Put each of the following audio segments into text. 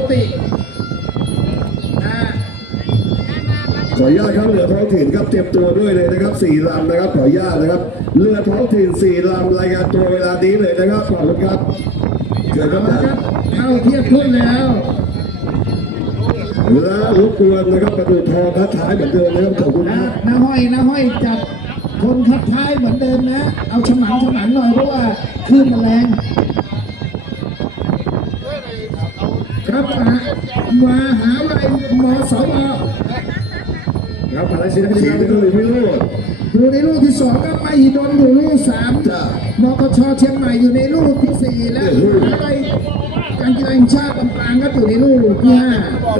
ตินะขออนุญาตครับเรือท้องถิ่นครับเตรียมตัวด้วยเลยนะครับสี่ลำนะครับขออนุญาตนะครับเรือท้องถิ่นสี่ลำรายงานตัวเวลานี้เลยนะครับขอบคุณครับเกิดคเอารับละครับเข้าเทียบทุ่นแล้วและรบกวนนะครับประตูทองทัดท้ายเหมือนเดิมนะครับขอบคุณคนะรับน้าห้อยน้าห้อยจับคนคัดท้ายเหมือนเดิมนะ เอาฉมังฉมังหน่อยเพราะว่าคลื่นมันแรง ครับมามาหาอะไรมสวครับภารกิจนักเรียนก็เลยไม่รู้อยู่ในลูกที่สองก็ไม่ดนอยู่ลูกสามจ้ะมกชเชียงใหม่อยู่ในลูกที่สี่และอะไร การกีฬาแห่งชาติลำปางก็อยู่ในลูกที่ห้า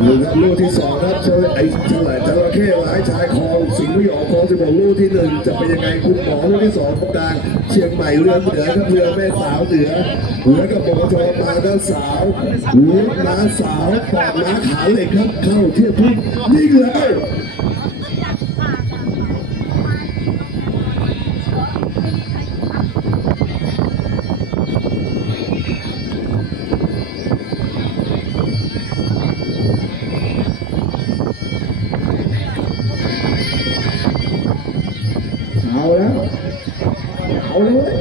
ลูกครับลูกที่สองครับเจอไอ้เฉลยจระเข้ร้ายชายคลองสิงห์มุยอคลองสิบหกลูกที่หนึ่งจะเป็นยังไงคุณหมอลูกที่สองกลางเชียงใหม่เรือเหนือครับเรือแม่สาวเหนือแล้วก็ปกชปางด้านสาวหัวม้าสาวปอดม้าขาเหล็กครับเข้าเทียบทุกยิงเลย เลย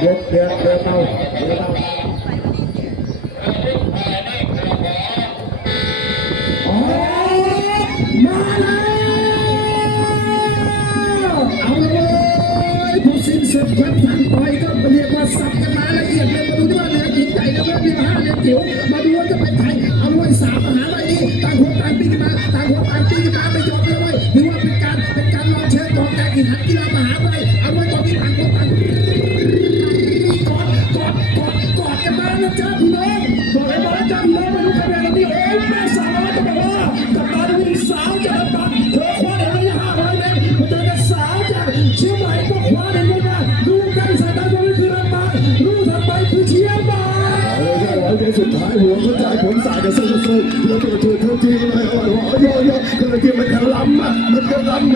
เดือดเดือดเดือดเบาเดือดเบาอ๋อมาแล้วเอาเลยผู้สิ้นสุดพันพันต่อยก็เรียกว่าสับกันมาละเอียดเลยมาดูด้วยว่าเรือหญิงใหญ่นะเรือมีห้าเรือจิ๋วมาดูว่าจะเป็นใครเอาด้วยสามมหาลัยนี้ต่างคนต่างปีนขึ้นมาต่างคนต่างปีนขึ้นมาไม่ยอ พี่น้องกอดกันมานะจ๊ะพี่น้องมาดูคะแนนกันดิโอ้ยแม่สาวจะบอกว่ากับตาดูสาวจากลำปางเธอคว้าได้ระยะห้าร้อยเมตรเจอกับสาวจากเชียงใหม่ก็คว้าได้ด้วยกันดูใกล้สายตาตัวนี้คือลำปางดูถัดไปคือเชียงใหม่เอาเลยครับร้อยเป็นสุดท้ายหัวกระจายผลสายกับเส้นเส้นแล้วก็ถูกทุกทีเลยอ่อนหัวโยโย่ก็เลยที่มันกระลำมันกระลำ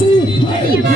ส